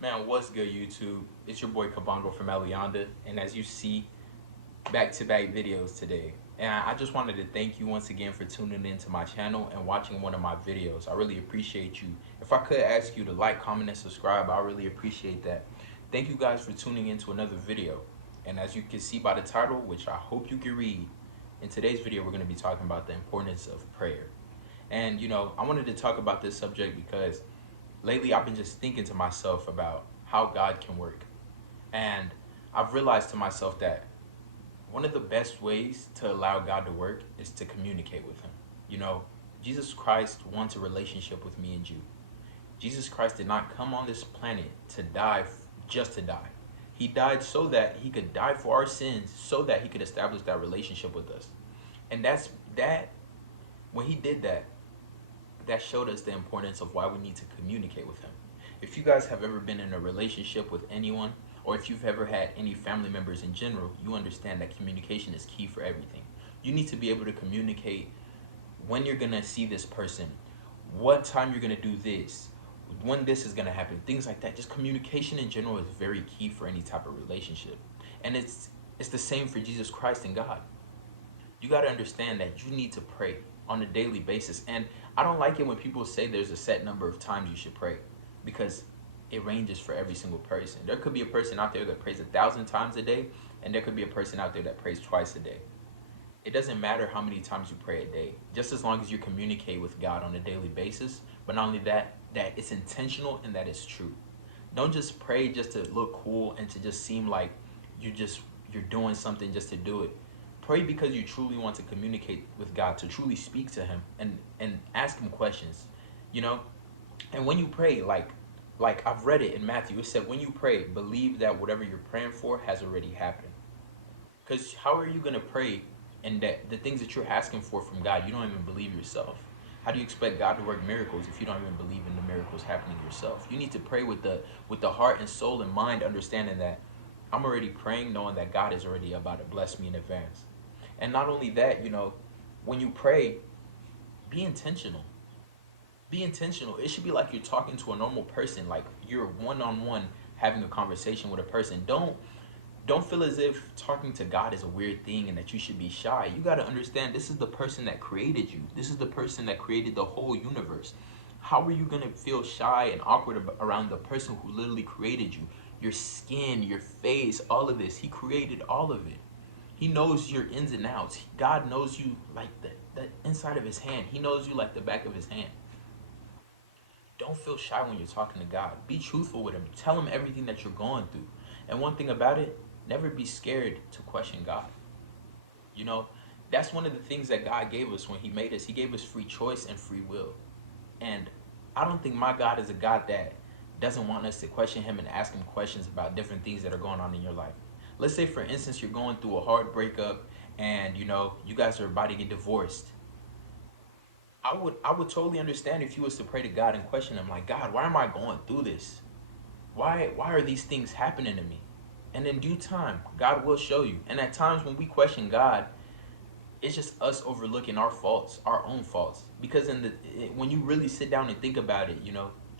Man, what's good, YouTube? It's your boy Kabongo from Elianda, and as you see, back-to-back videos today. And I just wanted to thank you once again for tuning into my channel and watching one of my videos. I really appreciate you. If I could ask you to like, comment, and subscribe, I really appreciate that. Thank you guys for tuning into another video. And as you can see by the title, which I hope you can read, in today's video we're going to be talking about the importance of prayer. And I wanted to talk about this subject because lately I've been just thinking to myself about how God can work. And I've realized to myself that one of the best ways to allow God to work is to communicate with Him. You know, Jesus Christ wants a relationship with me and you. Jesus Christ did not come on this planet to die just to die. He died so that He could die for our sins, so that He could establish that relationship with us. And that when He did that, that showed us the importance of why we need to communicate with Him. If you guys have ever been in a relationship with anyone, or if you've ever had any family members in general, you understand that communication is key for everything. You need to be able to communicate when you're going to see this person, what time you're going to do this, when this is going to happen, things like that. Just communication in general is very key for any type of relationship. And it's the same for Jesus Christ and God. You got to understand that you need to pray on a daily basis. And I don't like it when people say there's a set number of times you should pray, because it ranges for every single person. There could be a person out there that prays 1,000 times a day, and there could be a person out there that prays twice a day. It doesn't matter how many times you pray a day, just as long as you communicate with God on a daily basis. But not only that, that it's intentional and that it's true. Don't just pray just to look cool and to just seem like you're doing something just to do it. Pray because you truly want to communicate with God, to truly speak to Him and ask Him questions. You know, and when you pray, like I've read it in Matthew, it said when you pray, believe that whatever you're praying for has already happened. Because how are you gonna pray and that the things that you're asking for from God, you don't even believe yourself? How do you expect God to work miracles if you don't even believe in the miracles happening yourself? You need to pray with the heart and soul and mind, understanding that I'm already praying, knowing that God is already about to bless me in advance. And not only that, when you pray, be intentional. Be intentional. It should be like you're talking to a normal person, like you're one-on-one having a conversation with a person. Don't feel as if talking to God is a weird thing and that you should be shy. You got to understand, this is the person that created you. This is the person that created the whole universe. How are you going to feel shy and awkward around the person who literally created you? Your skin, your face, all of this. He created all of it. He knows your ins and outs. God knows you like the inside of His hand. He knows you like the back of His hand. Don't feel shy when you're talking to God. Be truthful with Him. Tell Him everything that you're going through. And one thing about it, never be scared to question God. You know, that's one of the things that God gave us when He made us. He gave us free choice and free will. And I don't think my God is a God that doesn't want us to question Him and ask Him questions about different things that are going on in your life. Let's say, for instance, you're going through a hard breakup and, you guys are about to get divorced. I would totally understand if you was to pray to God and question Him, like, God, why am I going through this? Why are these things happening to me? And in due time, God will show you. And at times when we question God, it's just us overlooking our faults, our own faults. Because when you really sit down and think about it,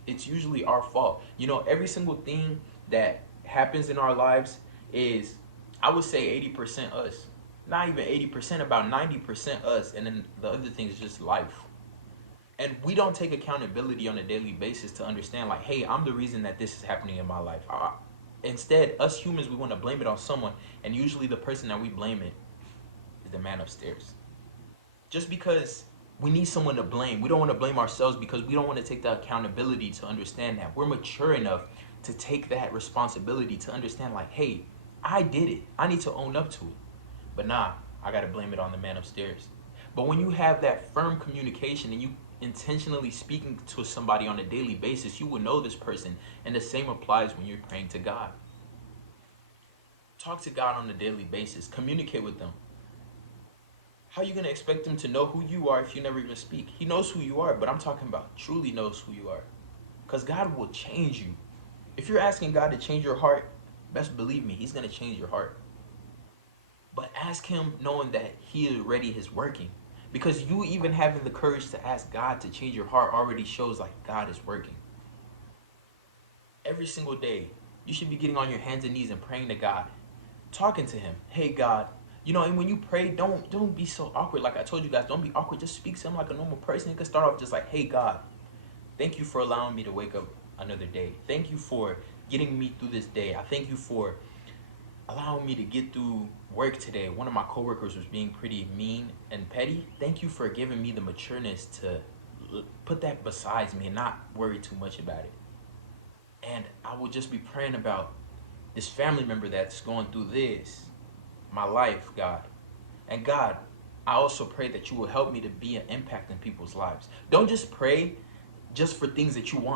it's usually our fault. Every single thing that happens in our lives is, I would say, 80% us. Not even 80%, about 90% us, and then the other thing is just life. And we don't take accountability on a daily basis to understand, like, hey, I'm the reason that this is happening in my life. Instead, us humans, we want to blame it on someone, and usually the person that we blame it is the man upstairs. Just because we need someone to blame, we don't want to blame ourselves because we don't want to take the accountability to understand that we're mature enough to take that responsibility, to understand, like, hey, I did it. I need to own up to it. But nah, I got to blame it on the man upstairs. But when you have that firm communication and you intentionally speaking to somebody on a daily basis, you will know this person. And the same applies when you're praying to God. Talk to God on a daily basis. Communicate with them. How are you going to expect Him to know who you are if you never even speak? He knows who you are, but I'm talking about truly knows who you are. Because God will change you. If you're asking God to change your heart, best believe me, He's going to change your heart. But ask Him knowing that He already is working. Because you even having the courage to ask God to change your heart already shows like God is working. every single day, you should be getting on your hands and knees and praying to God, talking to him. Hey God, you know, and when you pray, don't be so awkward. Like I told you guys, don't be awkward. Just speak to him like a normal person. You can start off just like, hey God, thank you for allowing me to wake up another day. Thank you for getting me through this day. I thank you for allowing me to get through work today. One of my coworkers was being pretty mean and petty. Thank you for giving me the matureness to put that besides me and not worry too much about it. And I would just be praying about this family member that's going through this, my life, God. And God, I also pray that you will help me to be an impact in people's lives. Don't just pray just for things that you want.